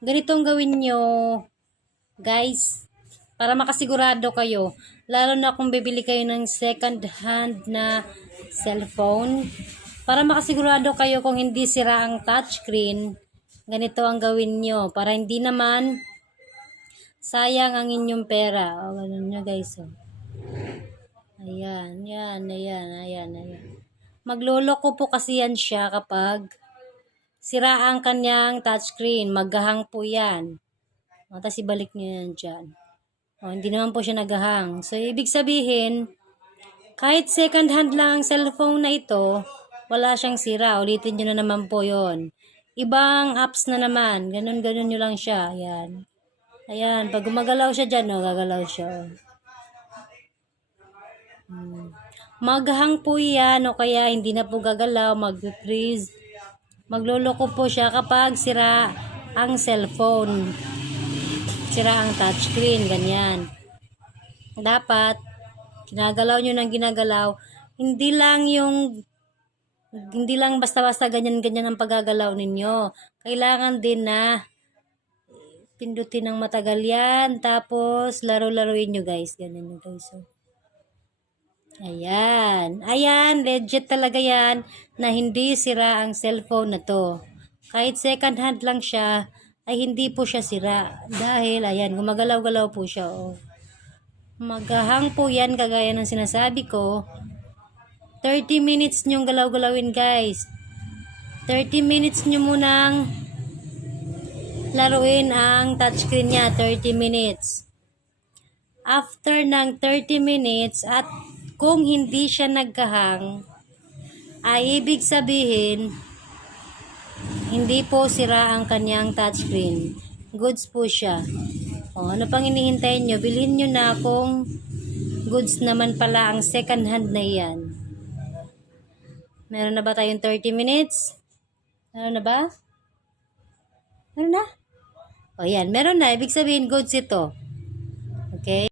ganito ang gawin nyo, guys, para makasigurado kayo. Lalo na kung bibili kayo ng second hand na cellphone. Para makasigurado kayo kung hindi sira ang touchscreen, ganito ang gawin nyo. Para hindi naman sayang ang inyong pera. O, ganun nyo guys. O. Ayan, ayan. Magloloko po kasi yan siya kapag sira ang kanyang touchscreen. Maghahang po yan. O, tapos ibalik nyo yan dyan. O, hindi naman po siya naghahang. So, ibig sabihin, kahit second hand lang ang cellphone na ito, wala siyang sira. Ulitin nyo na naman po yon. Ibang apps na naman. Ganun nyo lang siya. Ayan. Ayan. Pag gumagalaw siya dyan, o, gagalaw siya. Maghang po yan o kaya hindi na po gagalaw, mag-freeze. Magloloko po siya kapag sira ang cellphone. Sira ang touchscreen, ganyan. Dapat, ginagalaw nyo ng ginagalaw, hindi lang basta-basta ganyan-ganyan ang paggagalaw ninyo. Kailangan din na pindutin ng matagal yan. Tapos, laro-laruin nyo guys. Ganyan nyo guys. So. Ayan. Ayan, legit talaga yan na hindi sira ang cellphone na to. Kahit second hand lang siya, ay hindi po siya sira. Dahil, ayan, gumagalaw-galaw po siya. Oh. Maghahang po yan, kagaya ng sinasabi ko. 30 minutes nyong galaw-galawin guys. 30 minutes nyo munang laruin ang touchscreen niya. 30 minutes. After ng 30 minutes at kung hindi siya nagkahang, ay ibig sabihin, hindi po sira ang kanyang touchscreen. Goods po siya. O, ano pang hinihintay nyo? Bilhin nyo na kung goods naman pala ang second hand na yan. Meron na ba tayong 30 minutes? Meron na ba? Meron na? O yan, meron na. Ibig sabihin, goods ito. Okay?